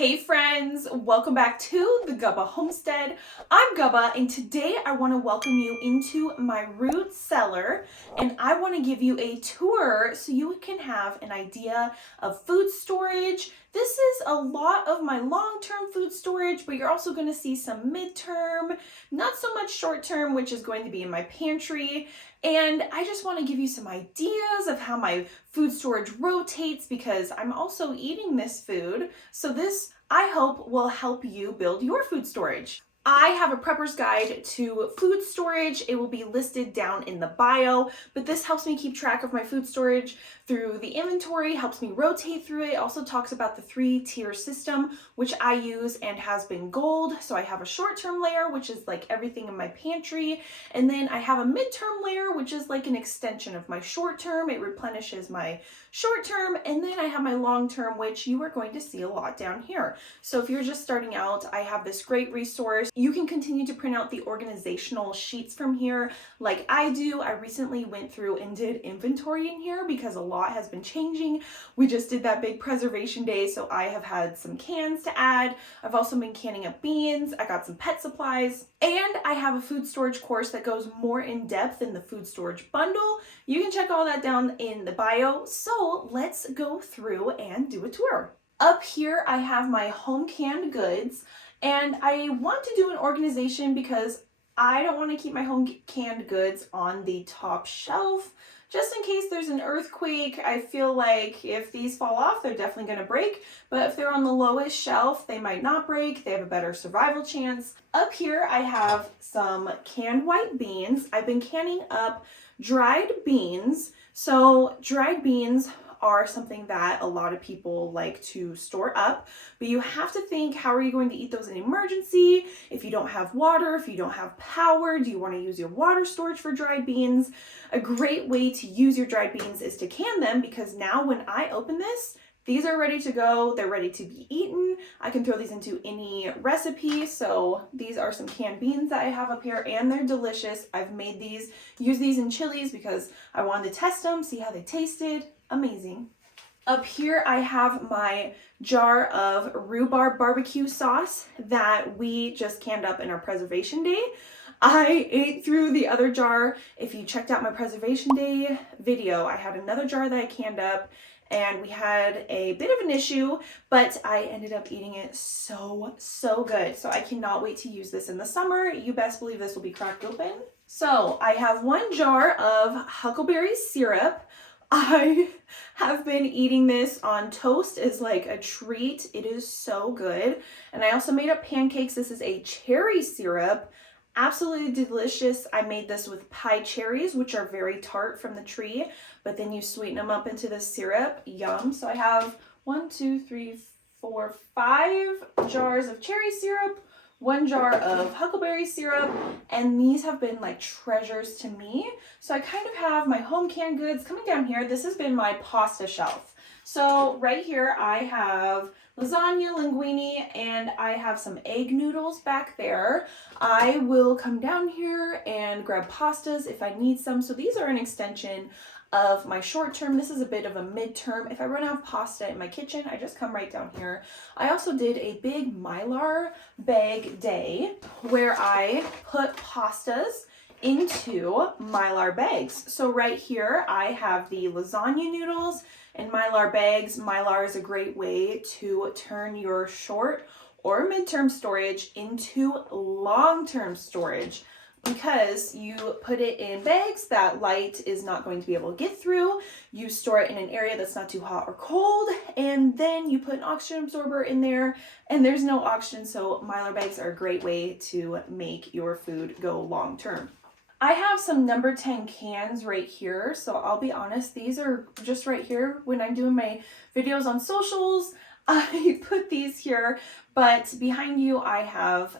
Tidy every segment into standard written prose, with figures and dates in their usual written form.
Hey friends, welcome back to the 𝐚𝐭 homestead. I'm 𝐚𝐭 and today I want to welcome you into my root cellar and I want to give you a tour so you can have an idea of food storage. This is a lot of my long-term food storage, but you're also going to see some midterm, not so much short-term, which is going to be in my pantry. And I just want to give you some ideas of how my food storage rotates because I'm also eating this food. So this, I hope, will help you build your food storage. I have a prepper's guide to food storage. It will be listed down in the bio, but this helps me keep track of my food storage through the inventory, helps me rotate through it. It also talks about the 3-tier system, which I use and has been gold. So I have a short-term layer, which is like everything in my pantry. And then I have a midterm layer, which is like an extension of my short-term. It replenishes my short-term. And then I have my long-term, which you are going to see a lot down here. So if you're just starting out, I have this great resource. You can continue to print out the organizational sheets from here like I do. I recently went through and did inventory in here because a lot has been changing. We just did that big preservation day, so I have had some cans to add. I've also been canning up beans. I got some pet supplies, and I have a food storage course that goes more in depth in the food storage bundle. You can check all that down in the bio. So let's go through and do a tour. Up here, I have my home canned goods. And I want to do an organization because I don't want to keep my home canned goods on the top shelf. Just in case there's an earthquake, I feel like if these fall off, they're definitely going to break. But if they're on the lowest shelf, they might not break. They have a better survival chance. Up here, I have some canned white beans. I've been canning up dried beans. So dried beans are something that a lot of people like to store up, but you have to think, how are you going to eat those in emergency? If you don't have water, if you don't have power, do you want to use your water storage for dried beans? A great way to use your dried beans is to can them, because now when I open this, these are ready to go. They're ready to be eaten. I can throw these into any recipe. So these are some canned beans that I have up here, and they're delicious. I've made these, used these in chilies because I wanted to test them, see how they tasted. Amazing. Up here I have my jar of rhubarb barbecue sauce that we just canned up in our preservation day. I ate through the other jar. If you checked out my preservation day video, I had another jar that I canned up and we had a bit of an issue, but I ended up eating it so good. So I cannot wait to use this in the summer. You best believe this will be cracked open. So I have 1 jar of huckleberry syrup. I have been eating this on toast as like a treat. It is so good. And I also made up pancakes. This is a cherry syrup. Absolutely delicious. I made this with pie cherries, which are very tart from the tree, but then you sweeten them up into the syrup. Yum. So I have 1, 2, 3, 4, 5 jars of cherry syrup, 1 jar of huckleberry syrup, and these have been like treasures to me. So I kind of have my home canned goods coming down here. This has been my pasta shelf. So right here I have lasagna, linguine, and I have some egg noodles back there. I will come down here and grab pastas if I need some. So these are an extension of my short term. This is a bit of a midterm. If I run out of pasta in my kitchen, I just come right down here. I also did a big Mylar bag day where I put pastas into Mylar bags. So right here I have the lasagna noodles in Mylar bags. Mylar is a great way to turn your short or midterm storage into long-term storage, because you put it in bags that light is not going to be able to get through. You store it in an area that's not too hot or cold, and then you put an oxygen absorber in there, and there's no oxygen, so Mylar bags are a great way to make your food go long term. I have some number 10 cans right here, so I'll be honest, these are just right here. When I'm doing my videos on socials, I put these here, but behind you I have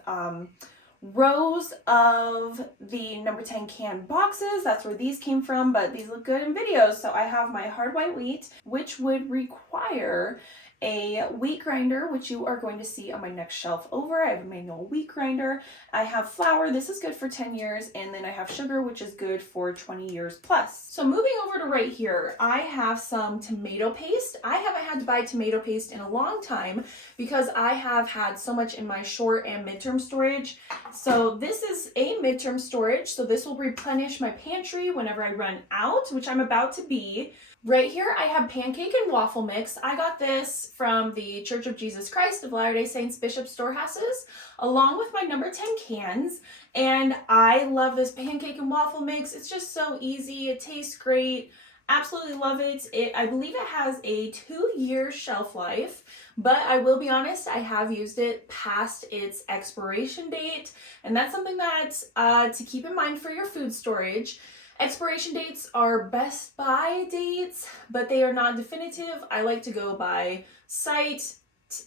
rows of the number 10 can boxes. That's where these came from, but these look good in videos. So I have my hard white wheat, which would require a wheat grinder, which you are going to see on my next shelf over. I have a manual wheat grinder. I have flour. This is good for 10 years. And then I have sugar, which is good for 20 years plus. So moving over to right here, I have some tomato paste. I haven't had to buy tomato paste in a long time because I have had so much in my short and midterm storage. So this is a midterm storage. So this will replenish my pantry whenever I run out, which I'm about to be. Right here, I have pancake and waffle mix. I got this from the Church of Jesus Christ of Latter-day Saints Bishop Storehouses, along with my number 10 cans. And I love this pancake and waffle mix. It's just so easy. It tastes great. Absolutely love it. I believe it has a 2-year shelf life, but I will be honest, I have used it past its expiration date. And that's something that to keep in mind for your food storage. Expiration dates are best by dates, but they are not definitive. I like to go by sight,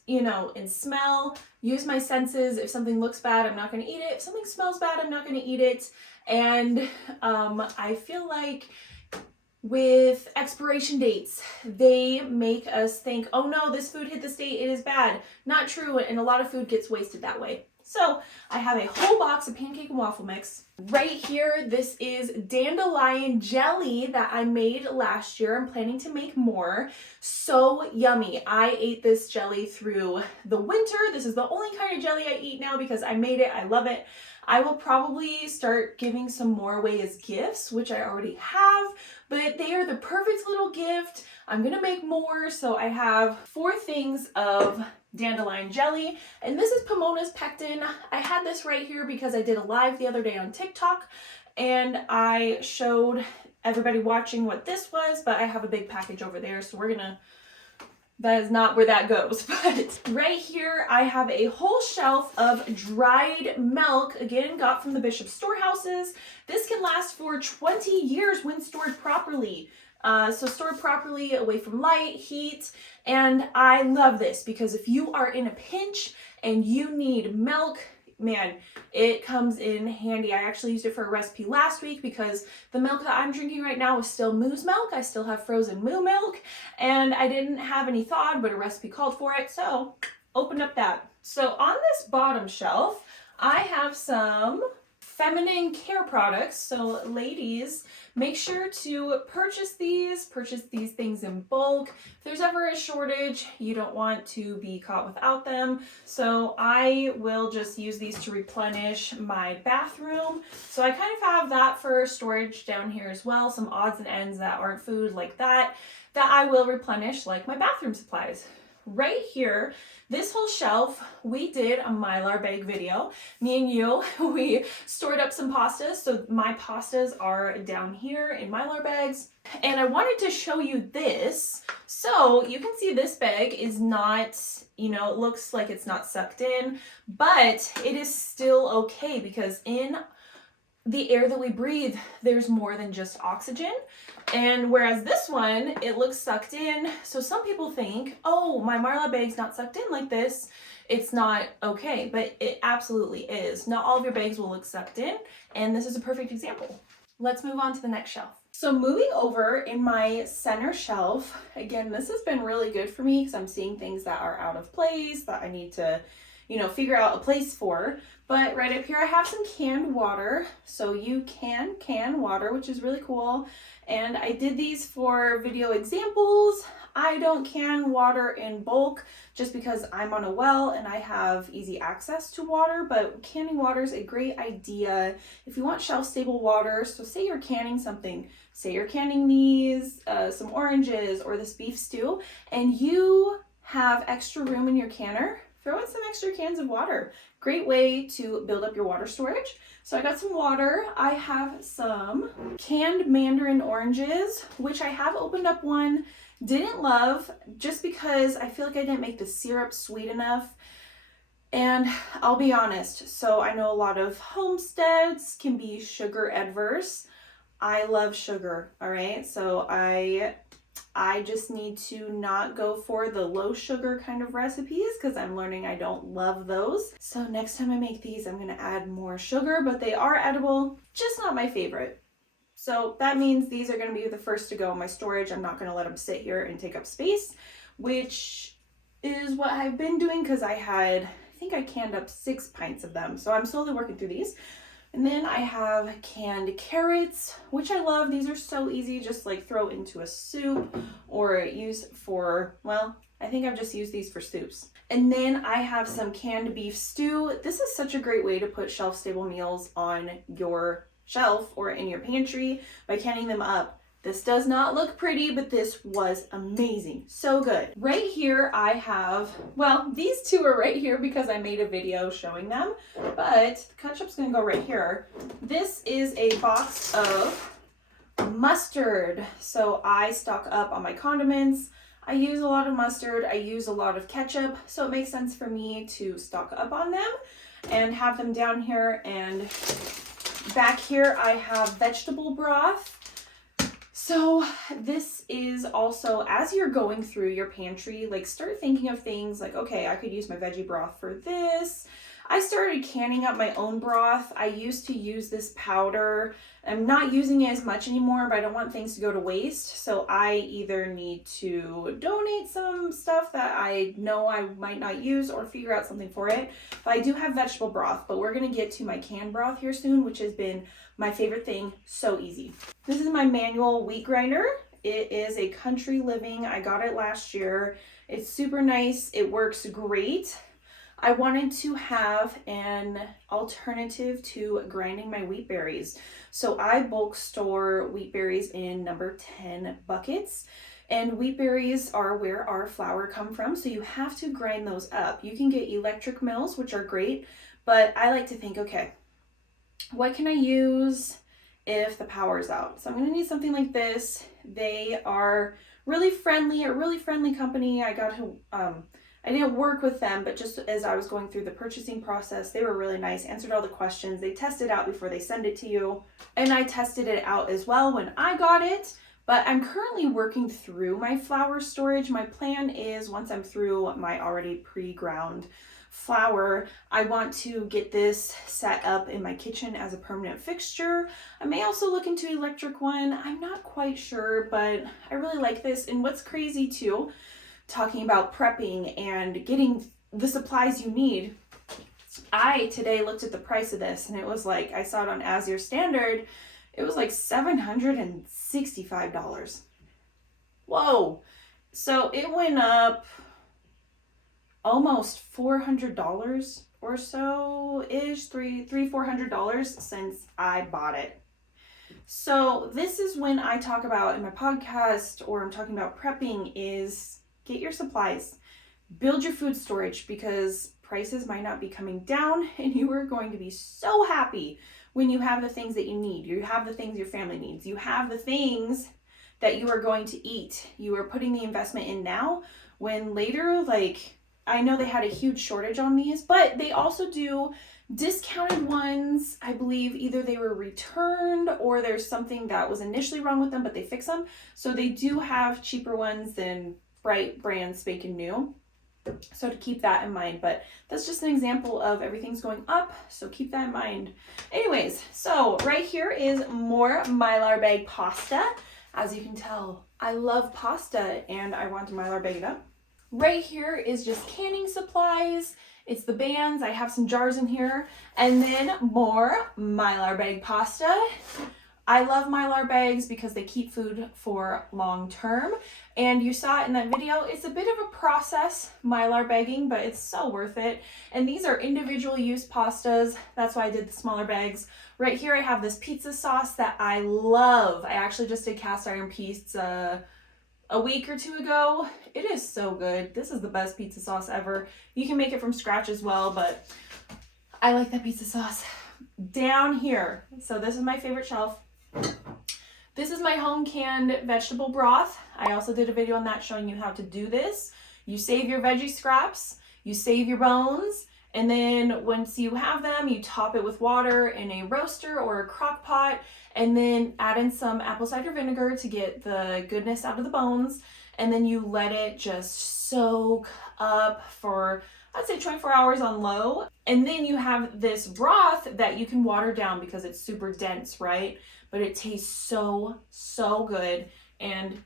and smell, use my senses. If something looks bad, I'm not going to eat it. If something smells bad, I'm not going to eat it. And I feel like with expiration dates, they make us think, oh no, this food hit this date, it is bad. Not true, and a lot of food gets wasted that way. So I have a whole box of pancake and waffle mix. Right here, this is dandelion jelly that I made last year. I'm planning to make more. So yummy. I ate this jelly through the winter. This is the only kind of jelly I eat now because I made it. I love it. I will probably start giving some more away as gifts, which I already have, but they are the perfect little gift. I'm gonna make more. So I have 4 things of dandelion jelly, and this is Pomona's pectin. I had this right here because I did a live the other day on TikTok and I showed everybody watching what this was, but I have a big package over there, so that is not where that goes. But right here I have a whole shelf of dried milk, again got from the Bishop Storehouses. This can last for 20 years when stored properly. So stored properly, away from light, heat, and I love this because if you are in a pinch and you need milk, man, it comes in handy. I actually used it for a recipe last week because the milk that I'm drinking right now is still Moo's milk. I still have frozen Moo milk, and I didn't have any thawed, but a recipe called for it, so opened up that. So on this bottom shelf, I have some feminine care products. So ladies, make sure to purchase these things in bulk. If there's ever a shortage, you don't want to be caught without them. So I will just use these to replenish my bathroom. So I kind of have that for storage down here as well. Some odds and ends that aren't food like that I will replenish, like my bathroom supplies. Right here, this whole shelf, we did a Mylar bag video. Me and you, we stored up some pastas. So my pastas are down here in Mylar bags. And I wanted to show you this. So you can see this bag is not, it looks like it's not sucked in, but it is still okay because in the air that we breathe, there's more than just oxygen. And whereas this one, it looks sucked in. So some people think, oh, my Mylar bag's not sucked in like this, it's not okay, but it absolutely is. Not all of your bags will look sucked in, and this is a perfect example. Let's move on to the next shelf. So moving over in my center shelf, again, this has been really good for me because I'm seeing things that are out of place that I need to, figure out a place for. But right up here, I have some canned water. So you can can water, which is really cool. And I did these for video examples. I don't can water in bulk just because I'm on a well and I have easy access to water, but canning water is a great idea if you want shelf-stable water. So say you're canning something, say you're canning these, some oranges or this beef stew, and you have extra room in your canner, throw in some extra cans of water. Great way to build up your water storage. So I got some water. I have some canned mandarin oranges, which I have opened up one. Didn't love just because I feel like I didn't make the syrup sweet enough. And I'll be honest, so I know a lot of homesteads can be sugar adverse. I love sugar, all right? So I just need to not go for the low sugar kind of recipes because I'm learning I don't love those. So next time I make these, I'm gonna add more sugar, but they are edible, just not my favorite. So that means these are gonna be the first to go in my storage. I'm not gonna let them sit here and take up space, which is what I've been doing because I think I canned up 6 pints of them. So I'm slowly working through these. And then I have canned carrots, which I love. These are so easy, just like throw into a soup or use for, well, I think I've just used these for soups. And then I have some canned beef stew. This is such a great way to put shelf-stable meals on your shelf or in your pantry by canning them up. This does not look pretty, but this was amazing. So good. Right here I have, well, these two are right here because I made a video showing them, but the ketchup's gonna go right here. This is a box of mustard. So I stock up on my condiments. I use a lot of mustard. I use a lot of ketchup. So it makes sense for me to stock up on them and have them down here. And back here I have vegetable broth. So this is also, as you're going through your pantry, like start thinking of things like, okay, I could use my veggie broth for this. I started canning up my own broth. I used to use this powder. I'm not using it as much anymore, but I don't want things to go to waste. So I either need to donate some stuff that I know I might not use or figure out something for it. But I do have vegetable broth, but we're gonna get to my canned broth here soon, which has been my favorite thing. So easy. This is my manual wheat grinder. It is a Country Living. I got it last year. It's super nice. It works great. I wanted to have an alternative to grinding my wheat berries. So I bulk store wheat berries in number 10 buckets. And wheat berries are where our flour come from. So you have to grind those up. You can get electric mills, which are great, but I like to think, okay, what can I use if the power's out? So I'm gonna need something like this. They are really friendly, a really friendly company. I didn't work with them, but just as I was going through the purchasing process, they were really nice, answered all the questions. They test it out before they send it to you. And I tested it out as well when I got it, but I'm currently working through my flour storage. My plan is once I'm through my already pre-ground flour, I want to get this set up in my kitchen as a permanent fixture. I may also look into an electric one. I'm not quite sure, but I really like this. And what's crazy too, talking about prepping and getting the supplies you need. I today looked at the price of this and it was like, I saw it on As Your Standard, it was like $765. Whoa. So it went up almost $400 or so ish, $400 since I bought it. So this is when I talk about in my podcast or I'm talking about prepping is get your supplies, build your food storage because prices might not be coming down and you are going to be so happy when you have the things that you need. You have the things your family needs. You have the things that you are going to eat. You are putting the investment in now when later, like, I know they had a huge shortage on these, but they also do discounted ones. I believe either they were returned or there's something that was initially wrong with them, but they fix them. So they do have cheaper ones than bright brand spanking new. So to keep that in mind, but that's just an example of everything's going up. So keep that in mind. Anyways, so right here is more Mylar bag pasta. As you can tell, I love pasta and I want to Mylar bag it up. Right here is just canning supplies. It's the bands. I have some jars in here. And then more Mylar bag pasta. I love Mylar bags because they keep food for long term. And you saw it in that video. It's a bit of a process, Mylar bagging, but it's so worth it. And these are individual use pastas. That's why I did the smaller bags. Right here I have this pizza sauce that I love. I actually just did cast iron pizza a week or two ago. It is so good. This is the best pizza sauce ever. You can make it from scratch as well, but I like that pizza sauce. Down here, so this is my favorite shelf. This is my home canned vegetable broth. I also did a video on that showing you how to do this. You save your veggie scraps, you save your bones, and then once you have them, you top it with water in a roaster or a crock pot, and then add in some apple cider vinegar to get the goodness out of the bones. And then you let it just soak up for, I'd say 24 hours on low. And then you have this broth that you can water down because it's super dense, right? But it tastes so, so good. And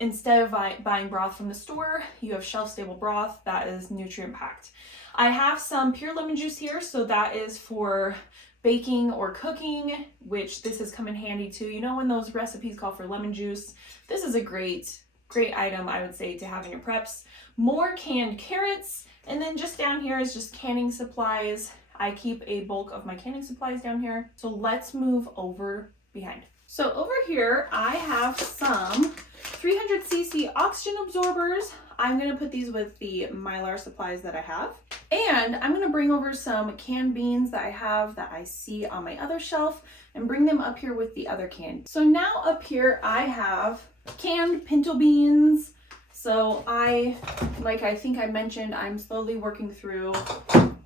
instead of buying broth from the store, you have shelf-stable broth that is nutrient-packed. I have some pure lemon juice here, so that is for baking or cooking, which this has come in handy too. You know, when those recipes call for lemon juice, this is a great item, I would say, to have in your preps. More canned carrots, and then just down here is just canning supplies. I keep a bulk of my canning supplies down here. So let's move over behind. So over here, I have some 300cc oxygen absorbers. I'm gonna put these with the Mylar supplies that I have. And I'm gonna bring over some canned beans that I have that I see on my other shelf and bring them up here with the other canned. So now up here, I have canned pinto beans. So I think I mentioned, I'm slowly working through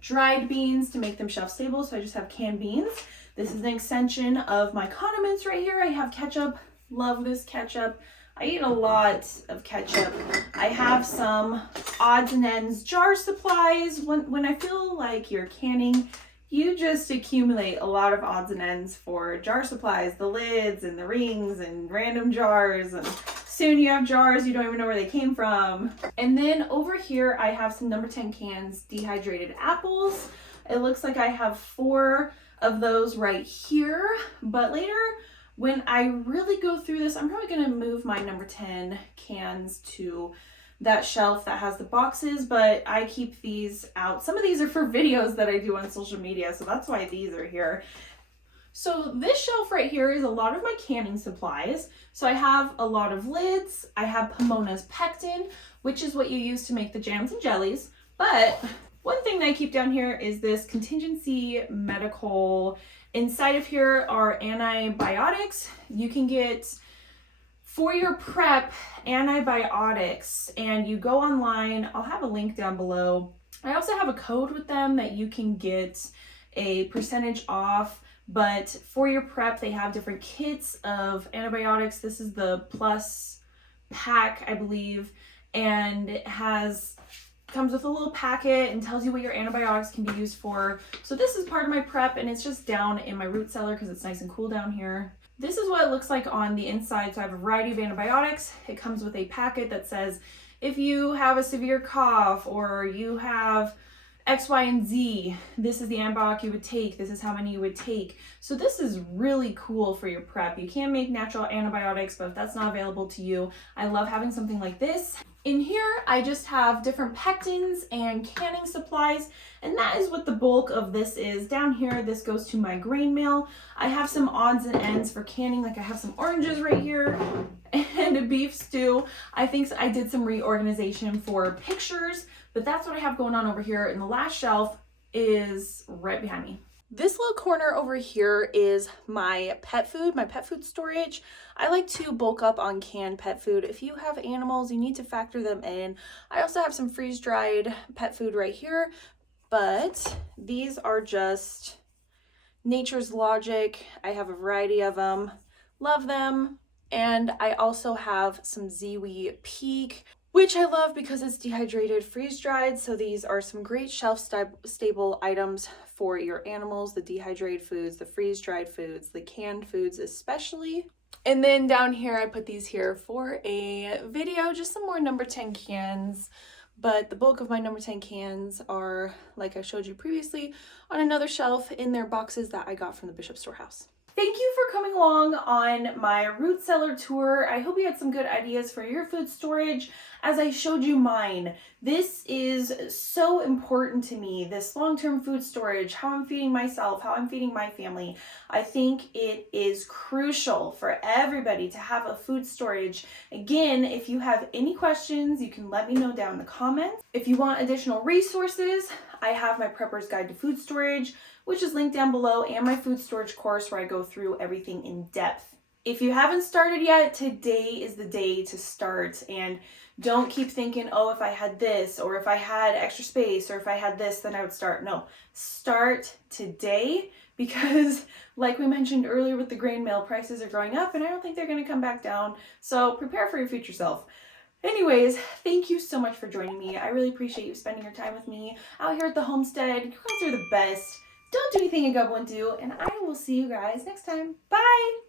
dried beans to make them shelf stable. So I just have canned beans. This is an extension of my condiments right here. I have ketchup, love this ketchup. I eat a lot of ketchup. I have some odds and ends jar supplies. When I feel like you're canning, you just accumulate a lot of odds and ends for jar supplies, the lids and the rings and random jars, and soon you have jars you don't even know where they came from. And then over here I have some number 10 cans dehydrated apples. It looks like I have 4 of those right here, but later when I really go through this, I'm probably going to move my number 10 cans to that shelf that has the boxes, but I keep these out. Some of these are for videos that I do on social media, so that's why these are here. So this shelf right here is a lot of my canning supplies. So I have a lot of lids. I have Pomona's pectin, which is what you use to make the jams and jellies. But one thing that I keep down here is this contingency medical. Inside of here are antibiotics. You can get, for your prep, antibiotics, and you go online. I'll have a link down below. I also have a code with them that you can get a percentage off, but for your prep, they have different kits of antibiotics. This is the plus pack, I believe, and it comes with a little packet and tells you what your antibiotics can be used for. So this is part of my prep, and it's just down in my root cellar because it's nice and cool down here. This is what it looks like on the inside. So I have a variety of antibiotics. It comes with a packet that says, if you have a severe cough or you have X, Y, and Z, this is the antibiotic you would take. This is how many you would take. So this is really cool for your prep. You can make natural antibiotics, but if that's not available to you, I love having something like this. In here, I just have different pectins and canning supplies, and that is what the bulk of this is. Down here, this goes to my grain mill. I have some odds and ends for canning, like I have some oranges right here and a beef stew. I think I did some reorganization for pictures, but that's what I have going on over here. And the last shelf is right behind me. This little corner over here is my pet food storage. I like to bulk up on canned pet food. If you have animals, you need to factor them in. I also have some freeze-dried pet food right here, but these are just Nature's Logic. I have a variety of them, love them. And I also have some Ziwi Peak, which I love because it's dehydrated, freeze-dried. So these are some great shelf-stable items for your animals, the dehydrated foods, the freeze-dried foods, the canned foods especially. And then down here, I put these here for a video, just some more number 10 cans. But the bulk of my number 10 cans are, like I showed you previously, on another shelf in their boxes that I got from the Bishop Storehouse. Thank you for coming along on my root cellar tour. I hope you had some good ideas for your food storage as I showed you mine. This is so important to me, this long-term food storage, how I'm feeding myself, how I'm feeding my family. I think it is crucial for everybody to have a food storage. Again, if you have any questions, you can let me know down in the comments. If you want additional resources, I have my Prepper's Guide to Food Storage, which is linked down below, and my food storage course where I go through everything in depth. If you haven't started yet, today is the day to start, and don't keep thinking, oh, if I had this, or if I had extra space, or if I had this, then I would start. No, start today, because like we mentioned earlier with the grain mill, prices are going up and I don't think they're gonna come back down. So prepare for your future self. Anyways, thank you so much for joining me. I really appreciate you spending your time with me out here at the homestead. You guys are the best. Don't do anything a gub wouldn't do, and I will see you guys next time. Bye!